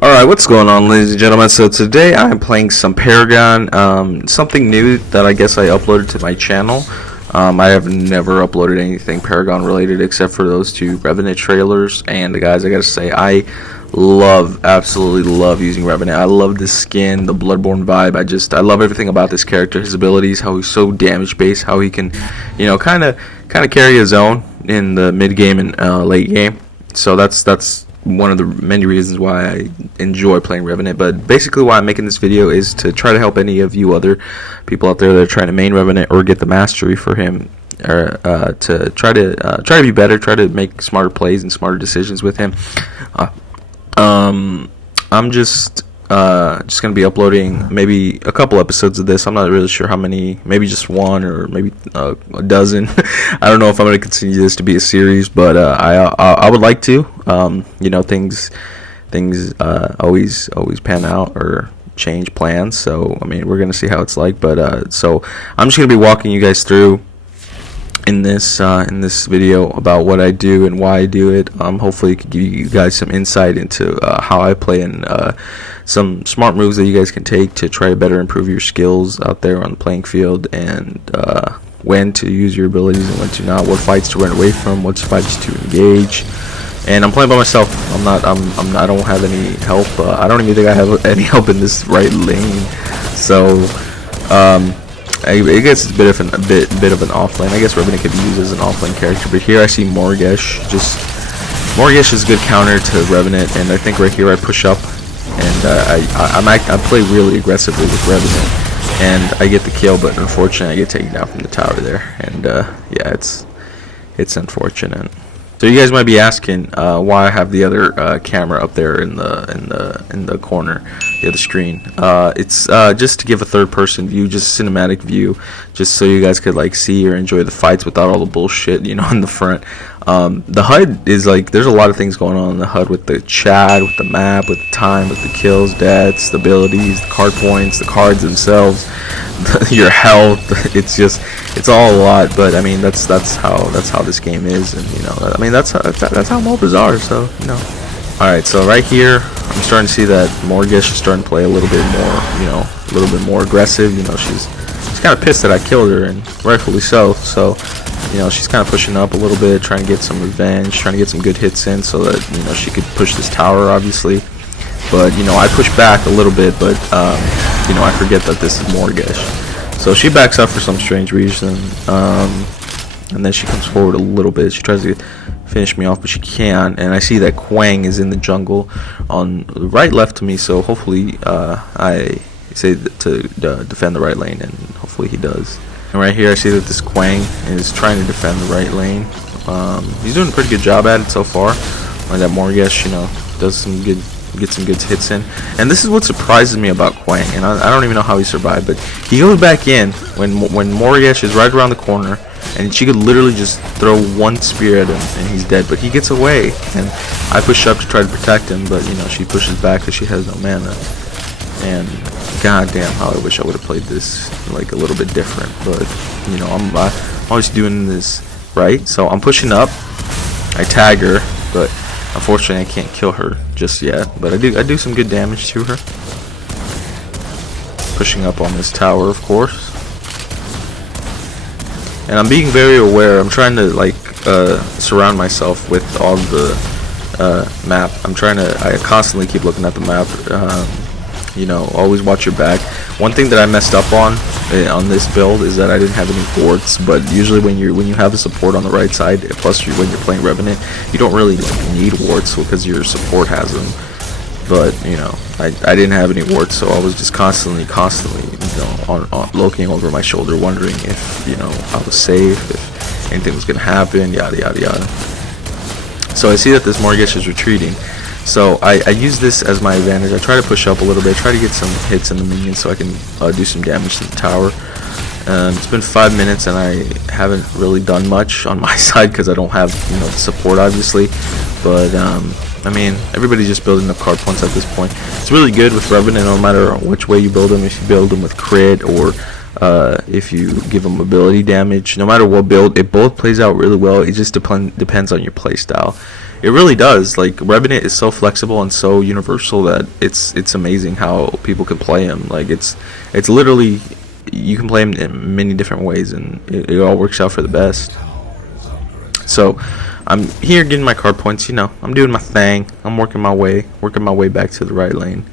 Alright, what's going on, ladies and gentlemen? So today I'm playing some Paragon, something new that I guess I uploaded to my channel. I have never uploaded anything Paragon related except for those two Revenant trailers, and guys, I gotta say, I absolutely love using Revenant. I love this skin, the Bloodborne vibe. I love everything about this character, his abilities, how he's so damage based, how he can, kind of carry his own in the mid game and late game. So that's one of the many reasons why I enjoy playing Revenant. But basically why I'm making this video is to try to help any of you other people out there that are trying to main Revenant or get the mastery for him, or to try to be better, try to make smarter plays and smarter decisions with him. I'm just gonna be uploading maybe a couple episodes of this. I'm not really sure how many, maybe just one or maybe a dozen. I don't know if I'm gonna continue this to be a series, but I would like to. Things always pan out or change plans. So I mean, we're gonna see how it's like. But so I'm just gonna be walking you guys through in this video about what I do and why I do it. Hopefully it could give you guys some insight into how I play, and some smart moves that you guys can take to try to better improve your skills out there on the playing field, and when to use your abilities and when to not, what fights to run away from, what fights to engage. And I'm playing by myself. I don't have any help. I don't even think I have any help in this right lane. So it gets a bit of an off lane. I guess Revenant could be used as an off lane character, but here I see Morgesh. Morgesh is a good counter to Revenant, and I think right here I push up, and I play really aggressively with Revenant, and I get the kill. But unfortunately, I get taken down from the tower there, and yeah, it's unfortunate. So you guys might be asking why I have the other camera up there in the corner, the other screen. It's just to give a third-person view, just a cinematic view, just so you guys could like see or enjoy the fights without all the bullshit, in the front. The HUD is like, there's a lot of things going on in the HUD with the chat, with the map, with the time, with the kills, deaths, the abilities, the card points, the cards themselves, your health. It's all a lot. But I mean, that's how this game is, and I mean that's how MOBAs are. So Alright, so right here I'm starting to see that Morgesh is starting to play a little bit more, a little bit more aggressive. She's kind of pissed that I killed her, and rightfully so. So she's kind of pushing up a little bit, trying to get some revenge, trying to get some good hits in so that she could push this tower, obviously. But I push back a little bit, but I forget that this is Morgesh. So she backs up for some strange reason, and then she comes forward a little bit. She tries to finish me off, but she can't. And I see that Quang is in the jungle on the right left to me, so hopefully I say to defend the right lane, and hopefully he does. And right here I see that this Quang is trying to defend the right lane. He's doing a pretty good job at it so far. Like that Morgesh, does get some good hits in. And this is what surprises me about Quang, and I don't even know how he survived, but he goes back in when Morgesh is right around the corner, and she could literally just throw one spear at him and he's dead, but he gets away, and I push up to try to protect him, but she pushes back because she has no mana. And goddamn, how I wish I would have played this like a little bit different. But I'm always doing this right. So I'm pushing up. I tag her, but unfortunately I can't kill her just yet. But I do some good damage to her. Pushing up on this tower, of course. And I'm being very aware. I'm trying to like surround myself with all the map. I constantly keep looking at the map. Always watch your back. One thing that I messed up on this build is that I didn't have any wards, but usually when you have a support on the right side, plus when you're playing Revenant, you don't really need wards because your support has them. But I didn't have any wards, so I was just constantly looking over my shoulder, wondering if I was safe, if anything was gonna happen, yada yada yada. So I see that this Morgesh is retreating. So I use this as my advantage. I try to push up a little bit, try to get some hits in the minions so I can do some damage to the tower. It's been 5 minutes and I haven't really done much on my side because I don't have the support, obviously. But I mean, everybody's just building up card points at this point. It's really good with Revenant no matter which way you build them. If you build them with crit or if you give them ability damage, no matter what build, it both plays out really well. It just depends on your playstyle. It really does. Like, Revenant is so flexible and so universal that it's amazing how people can play him. Like, it's literally, you can play him in many different ways, and it all works out for the best. So I'm here getting my card points. I'm doing my thing. I'm working my way back to the right lane.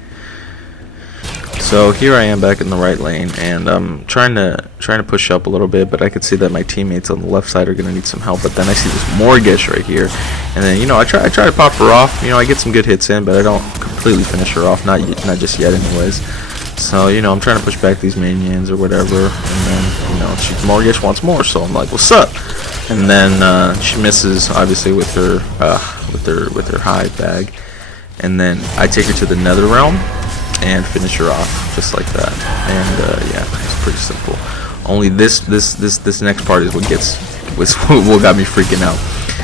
So here I am back in the right lane, and I'm trying to push up a little bit, but I could see that my teammates on the left side are gonna need some help. But then I see this Morgish right here, and then I try to pop her off. I get some good hits in, but I don't completely finish her off, not just yet, anyways. So I'm trying to push back these minions or whatever, and then she Morgish wants more, so I'm like, what's up? And then she misses, obviously, with her hive bag, and then I take her to the Nether Realm and finish her off just like that. And yeah, it's pretty simple. Only this next part is what got me freaking out.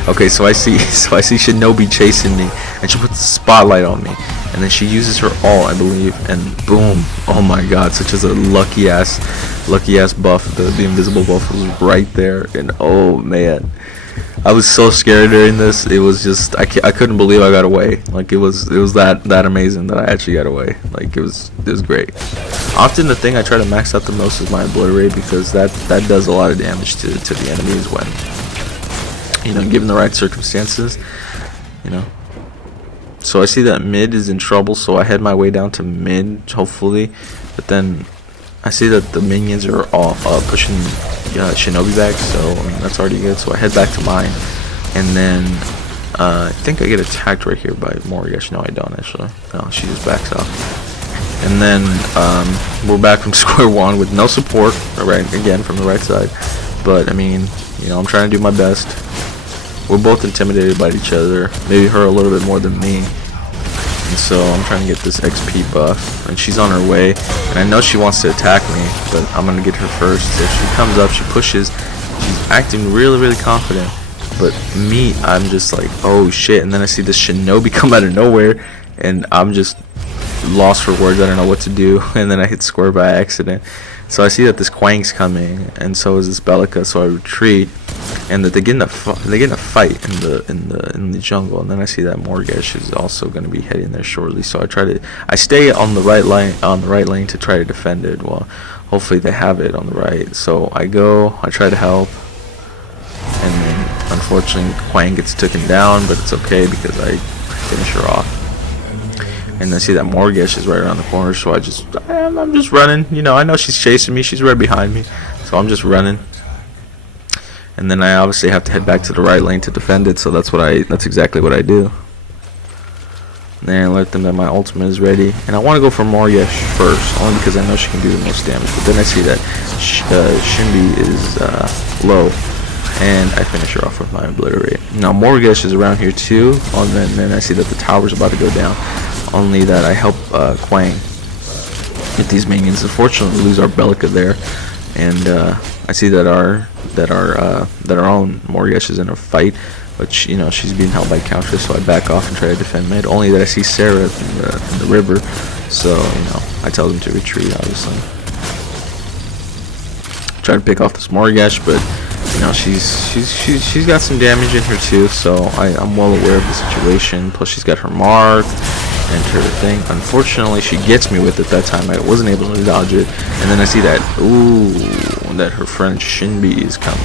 Okay, so I see Shinobi chasing me, and she puts the spotlight on me, and then she uses her ult, I believe, and boom! Oh my God, such as a lucky ass buff. The invisible buff was right there, and oh man, I was so scared during this. It was just I couldn't believe I got away. Like, it was that amazing that I actually got away. Like, it was great. Often the thing I try to max out the most is my obliterate, because that does a lot of damage to the enemies when given the right circumstances. So I see that mid is in trouble, so I head my way down to mid, hopefully. But then I see that the minions are all pushing Shinobi back, so that's already good. So I head back to mine, and then I think I get attacked right here by Morgish. No, I don't actually. No, she just backs off. And then we're back from square one with no support, right again from the right side. But I'm trying to do my best. We're both intimidated by each other. Maybe her a little bit more than me. And so I'm trying to get this XP buff, and she's on her way, and I know she wants to attack me, but I'm gonna get her first. So she comes up, she pushes, she's acting really confident, but me, I'm just like, oh shit. And then I see this Shinobi come out of nowhere, and I'm just lost for words. I don't know what to do, and then I hit square by accident. So I see that this Quang's coming, and so is this Bellica, so I retreat, and that they get in a fight in the jungle. And then I see that Morgish is also going to be heading there shortly, so I stay on the right lane to try to defend it. Well, hopefully they have it on the right. So I try to help, and then unfortunately Quang gets taken down, but it's okay because I finish her off. And I see that Morgish is right around the corner, so I'm just running. I know she's chasing me. She's right behind me, so I'm just running. And then I obviously have to head back to the right lane to defend it. So that's exactly what I do. And then I alert them that my ultimate is ready, and I want to go for Morgish first, only because I know she can do the most damage. But then I see that Shinbi is low, and I finish her off with my obliterate. Now Morgish is around here too, and then I see that the tower's about to go down. Only that I help Quang get these minions. Unfortunately, we lose our Bellica there, and I see that our own Morgish is in a fight, but she's being held by Counter, so I back off and try to defend mid. Only that I see Sarah in the river, so I tell them to retreat. Obviously, try to pick off this Morgish, but she's got some damage in her too, so I'm well aware of the situation. Plus, she's got her mark and her thing. Unfortunately, she gets me with it that time. I wasn't able to dodge it, and then I see that that her friend Shinbi is coming,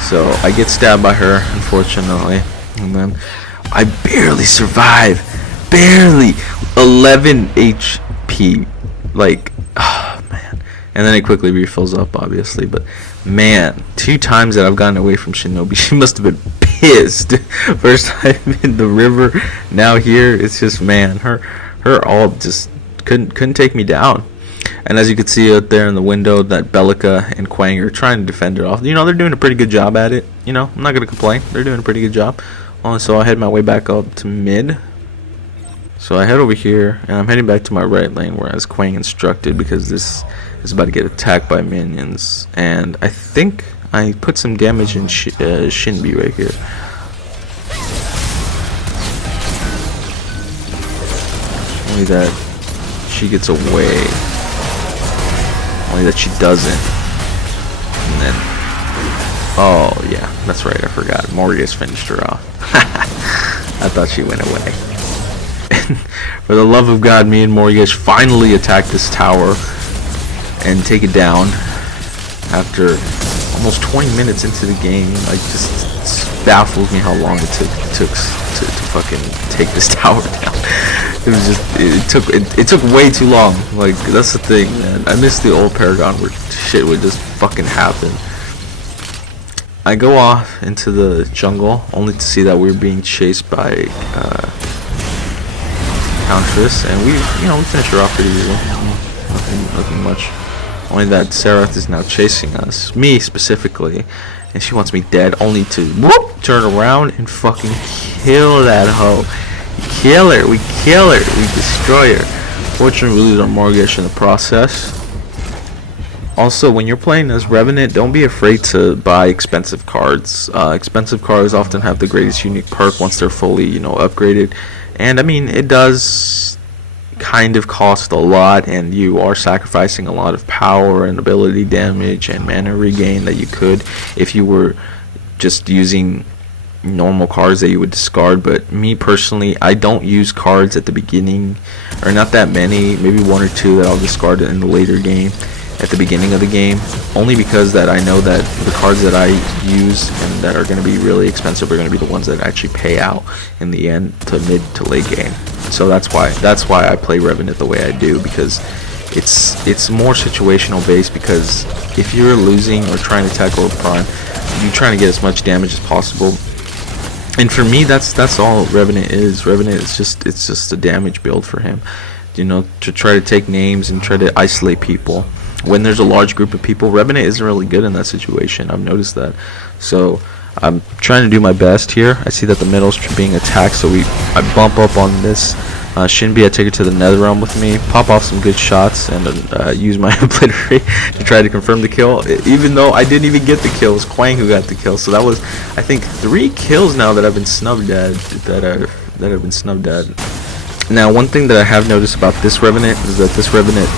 so I get stabbed by her, unfortunately, and then I barely survive, 11 HP, like, oh man. And then it quickly refills up, obviously, but man, 2 times that I've gotten away from Shinobi, she must have been pissed. First time in the river, now here, it's just, man, her ult just couldn't take me down. And as you can see out there in the window, that Bellica and Quang are trying to defend it off. They're doing a pretty good job at it. I'm not gonna complain. They're doing a pretty good job. So I head my way back up to mid. So I head over here, and I'm heading back to my right lane, whereas Quang instructed, because this is about to get attacked by minions. And I think I put some damage in Shinbi right here. Only that she gets away. Only that she doesn't. And then, oh yeah, that's right, I forgot. Morgish finished her off. I thought she went away. For the love of God, me and Mortgage finally attack this tower and take it down after almost 20 minutes into the game. Like, just baffles me how long it took to fucking take this tower down. It was just it took way too long. Like, that's the thing, man. I miss the old Paragon where shit would just fucking happen. I go off into the jungle only to see that we're being chased by Countess, and we finish her off pretty easily. Nothing much. Only that Serath is now chasing us, me specifically, and she wants me dead, only to whoop, turn around and fucking kill that hoe. Kill her, we destroy her. Fortunately, we lose our mortgage in the process. Also, when you're playing as Revenant, don't be afraid to buy expensive cards. Expensive cards often have the greatest unique perk once they're fully, upgraded. And I mean, it does kind of cost a lot, and you are sacrificing a lot of power and ability damage and mana regain that you could if you were just using normal cards that you would discard. But me personally, I don't use cards at the beginning, or not that many, maybe one or two that I'll discard in the later game. At the beginning of the game, only because that I know that the cards that I use and that are going to be really expensive are going to be the ones that actually pay out in the end to mid to late game. So that's why I play Revenant the way I do, because it's more situational based, because if you're losing or trying to tackle a prime, you're trying to get as much damage as possible. And for me, that's all Revenant is. Revenant is just a damage build for him, to try to take names and try to isolate people. When there's a large group of people, Revenant isn't really good in that situation. I've noticed that. So I'm trying to do my best here. I see that the middle's being attacked, so I bump up on this Shinbi. I take her to the nether realm with me, pop off some good shots, and use my obliterate to try to confirm the kill. Even though I didn't even get the kill, it was Quang who got the kill. So that was, I think, 3 kills now that I've been snubbed at. Now, one thing that I have noticed about this Revenant is that this Revenant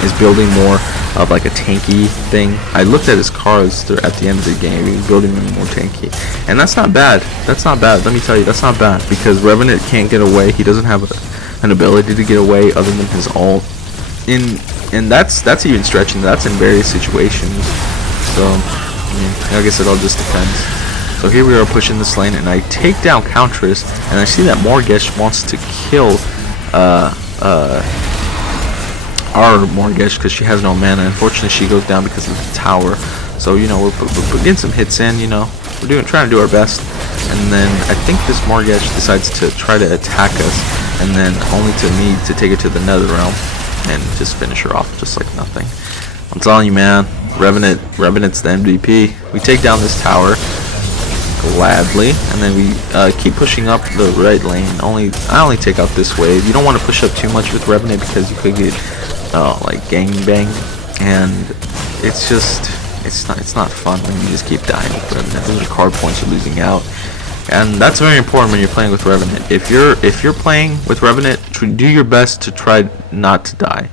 is building more of like a tanky thing. I looked at his cards at the end of the game. He was building them more tanky, and that's not bad. Let me tell you, that's not bad, because Revenant can't get away. He doesn't have an ability to get away other than his ult. And that's even stretching. That's in various situations. So I guess it all just depends. So here we are pushing this lane, and I take down Countess, and I see that Morgesh wants to kill our Morgesh because she has no mana. Unfortunately, she goes down because of the tower. So we're getting some hits in. We're trying to do our best, and then I think this Morgesh decides to try to attack us, and then only to me to take her to the nether realm and just finish her off just like nothing. I'm telling you, man, Revenant's the MVP. We take down this tower gladly, and then we keep pushing up the right lane. I only take out this wave. You don't want to push up too much with Revenant because you could get like gang bang, and it's not fun when you just keep dying with Revenant. Those are card points you're losing out, and that's very important when you're playing with Revenant. If you're playing with Revenant, do your best to try not to die,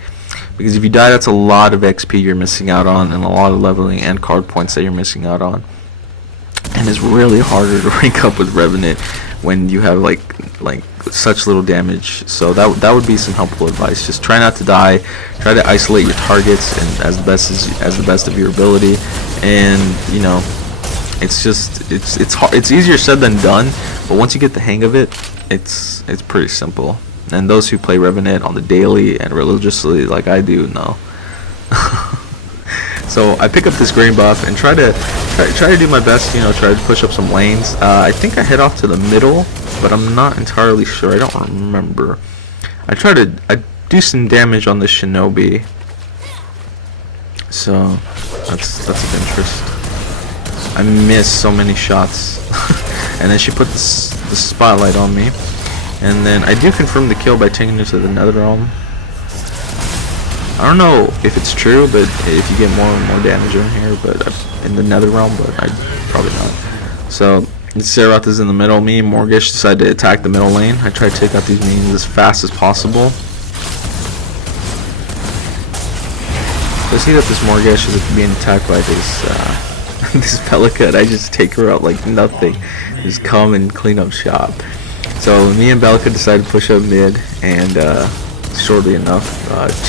because if you die, that's a lot of XP you're missing out on, and a lot of leveling and card points that you're missing out on. And it's really harder to rank up with Revenant when you have like such little damage. So that would be some helpful advice. Just try not to die. Try to isolate your targets and as the best of your ability. And it's hard. It's easier said than done. But once you get the hang of it, it's pretty simple. And those who play Revenant on the daily and religiously like I do know. So I pick up this green buff and try to do my best, try to push up some lanes. I think I head off to the middle, but I'm not entirely sure. I don't remember. I do some damage on the Shinobi, so that's of interest. I miss so many shots, and then she put the spotlight on me, and then I do confirm the kill by taking her to the nether realm. I don't know if it's true, but if you get more and more damage in here, but in the nether realm, but I probably not. So Serath is in the middle. Me and Morgesh decide to attack the middle lane. I try to take out these minions as fast as possible. I see that this Morgesh is being attacked by this this Pelika, and I just take her out like nothing. Just come and clean up shop. So me and Belka decided to push up mid, and shortly enough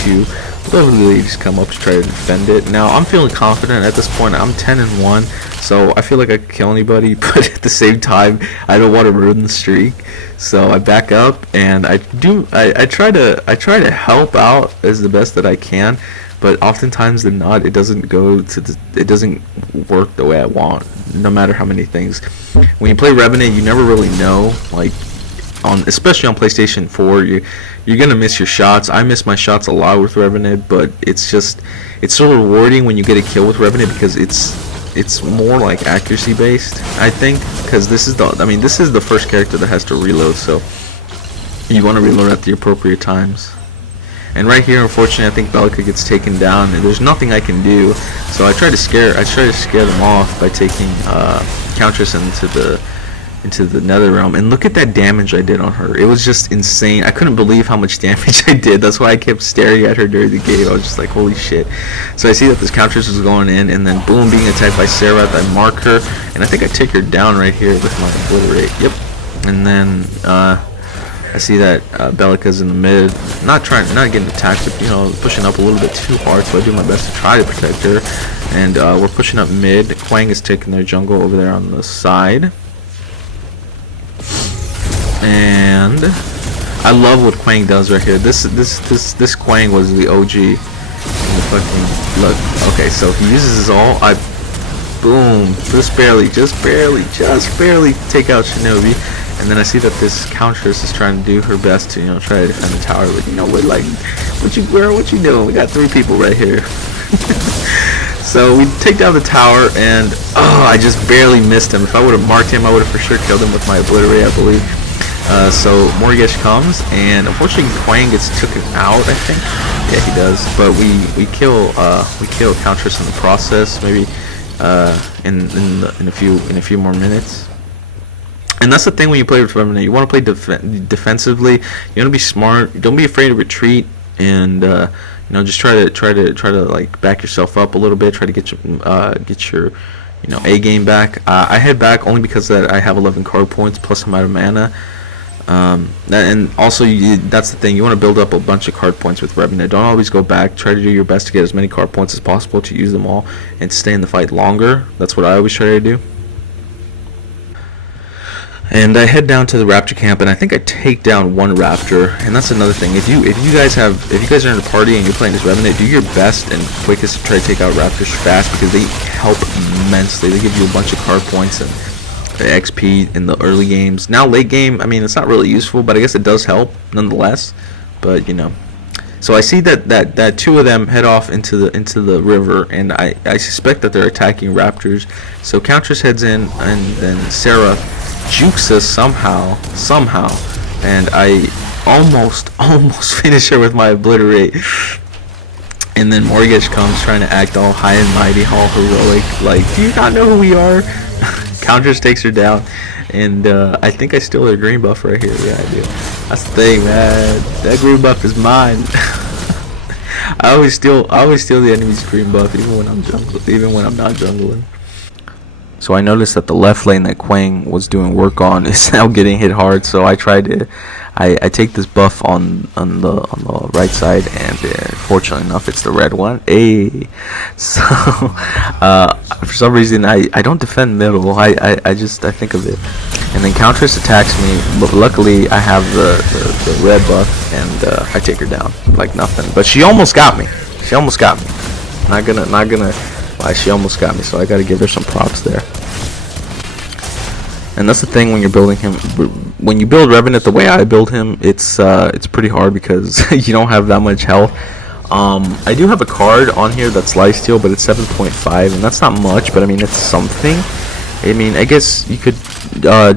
to literally just come up to try to defend it. Now I'm feeling confident at this point. I'm 10-1, so I feel like I could kill anybody, but at the same time I don't want to ruin the streak. So I back up, and I try to help out as the best that I can, but oftentimes than not it doesn't work the way I want, no matter how many things. When you play Revenant, you never really know, like especially on PlayStation 4, you're gonna miss your shots. I miss my shots a lot with Revenant, but it's so rewarding when you get a kill with Revenant, because it's more like accuracy based, I think, because this is the first character that has to reload, so you want to reload at the appropriate times. And right here, unfortunately, I think Belka gets taken down, and there's nothing I can do. So I try to scare them off by taking Countess into the nether realm. And look at that damage I did on her. It was just insane. I couldn't believe how much damage I did. That's why I kept staring at her during the game. I was just like, holy shit. So I see that this Countess is going in, and then boom, being attacked by Serath. I mark her, and I think I take her down right here with my obliterate. Yep. And then I see that Belka's in the mid, not getting attacked, but pushing up a little bit too hard. So I do my best to try to protect her. And we're pushing up mid. Quang is taking their jungle over there on the side. And I love what Quang does right here. This Quang was the OG. The fucking look. Okay, so he uses his ult. Boom, just barely take out Shinobi. And then I see that this Countess is trying to do her best to try to defend the tower. But we're like, what you doing? We got 3 people right here. So we take down the tower, and I just barely missed him. If I would have marked him, I would have for sure killed him with my obliterate, I believe. So Morgesh comes, and unfortunately Quang gets taken out, I think. Yeah, he does. But we kill Countess in the process, maybe in a few more minutes. And that's the thing when you play with Revenant. You want to play defensively. You want to be smart. Don't be afraid to retreat, and just try to like back yourself up a little bit. Try to get your A game back. I head back only because that I have 11 card points plus I'm out of mana. And also that's the thing. You want to build up a bunch of card points with Revenant. Don't always go back. Try to do your best to get as many card points as possible to use them all and stay in the fight longer. That's what I always try to do. And I head down to the Raptor camp, and I think I take down 1 Raptor. And that's another thing. If you guys are in a party and you're playing this Revenant, do your best and quickest to try to take out Raptors fast, because they help immensely. They give you a bunch of card points and XP in the early games. Now late game, it's not really useful, but I guess it does help nonetheless. But so I see that 2 of them head off into the river, and I suspect that they're attacking Raptors. So Countess heads in, and then Sarah jukes us somehow, and I almost finish her with my obliterate. And then Morgesh comes trying to act all high and mighty, all heroic, like, do you not know who we are? Countess takes her down, and I think I steal her green buff right here. Yeah, I do. That's the thing, man. That green buff is mine. I always steal the enemy's green buff, even when I'm not jungling. So I noticed that the left lane that Quang was doing work on is now getting hit hard. So I take this buff on the right side, and fortunately enough, it's the red one. So for some reason I don't defend middle. I think of it, and then Countess attacks me. But luckily I have the red buff, and I take her down like nothing. But she almost got me. Not gonna. She almost got me, so I gotta give her some props there. And that's the thing when you're building him. When you build Revenant the way I build him, it's pretty hard because you don't have that much health. I do have a card on here that's lifesteal, but it's 7.5, and that's not much, but it's something. I guess you could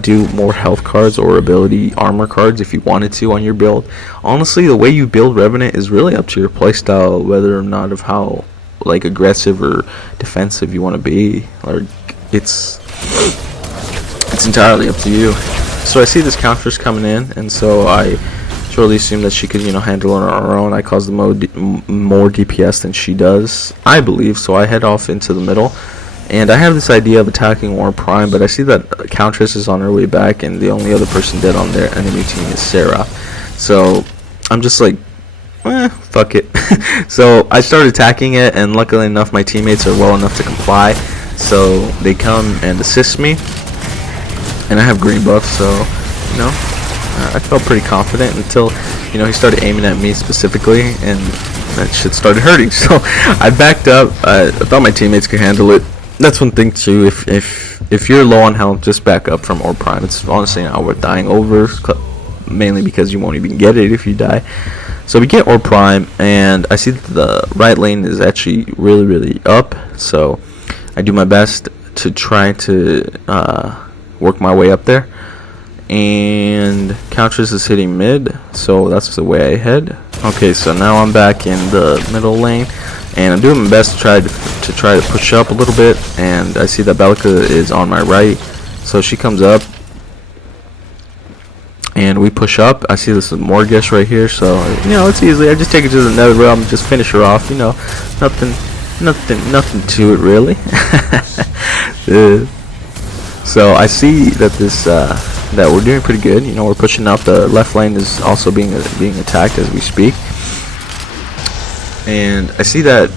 do more health cards or ability armor cards if you wanted to on your build. Honestly, the way you build Revenant is really up to your playstyle, whether or not of how like aggressive or defensive you want to be. Like it's entirely up to you. So I see this Countess coming in, and so I surely assume that she could handle it on her own. I cause the more DPS than she does, I believe. So I head off into the middle, And I have this idea of attacking War Prime, but I see that Countess is on her way back, and the only other person dead on their enemy team is Sarah. So I'm just like, fuck it. So I started attacking it, and luckily enough, my teammates are well enough to comply. So they come and assist me, and I have green buff, so you know, I felt pretty confident until, you know, he started aiming at me specifically, and that shit started hurting. So I backed up. I thought my teammates could handle it. That's one thing too. If you're low on health, just back up from Orb Prime. It's honestly not worth dying over, mainly because you won't even get it if you die. So we get Orb Prime, and I see that the right lane is actually really up. So I do my best to try to work my way up there. And Countess is hitting mid, so that's the way I head. Okay, so now I'm back in the middle lane, and I'm doing my best to try to push up a little bit. And I see that Belka is on my right, so she comes up, and we push up. I see this is Morgesh right here, so you know it's easy. I just take it to the nether realm, just finish her off. You know, nothing to it really. So I see that this that we're doing pretty good. You know, we're pushing out. The left lane is also being attacked as we speak. And I see that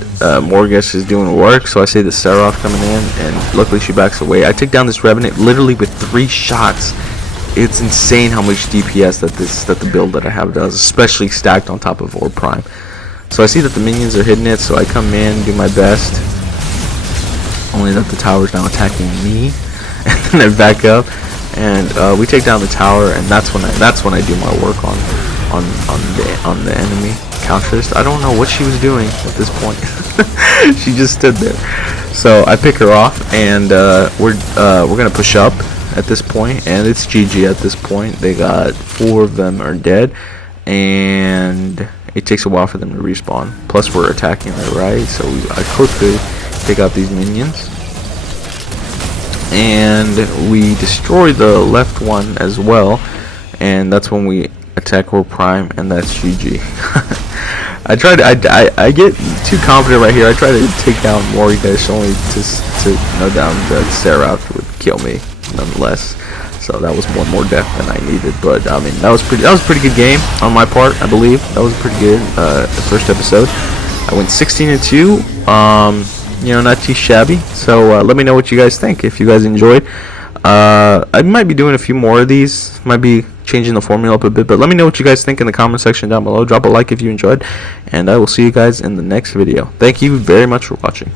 Morgesh is doing work, so I see the Seraph coming in, and luckily she backs away. I take down this Revenant literally with 3 shots. It's insane how much DPS that the build that I have does, especially stacked on top of Orb Prime. So I see that the minions are hitting it, so I come in, do my best. Only that the tower's now attacking me, and then I back up, and we take down the tower, and that's when I do my work on the enemy. Countess, I don't know what she was doing at this point. She just stood there. So I pick her off, and we're gonna push up at this point, and it's GG at this point. They got 4 of them are dead, and it takes a while for them to respawn. Plus we're attacking the right, so I quickly take out these minions, and we destroy the left one as well, and that's when we attack Orb Prime, and that's GG. I get too confident right here. I try to take down Morgesh only to know down that Seraph would kill me nonetheless. So that was one more death than I needed. But I mean, that was a pretty good game on my part. I believe that was pretty good. The first episode, I went 16-2. You know, not too shabby. So let me know what you guys think. If you guys enjoyed, I might be doing a few more of these. Might be changing the formula up a bit, but let me know what you guys think in the comment section down below. Drop a like if you enjoyed, and I will see you guys in the next video. Thank you very much for watching.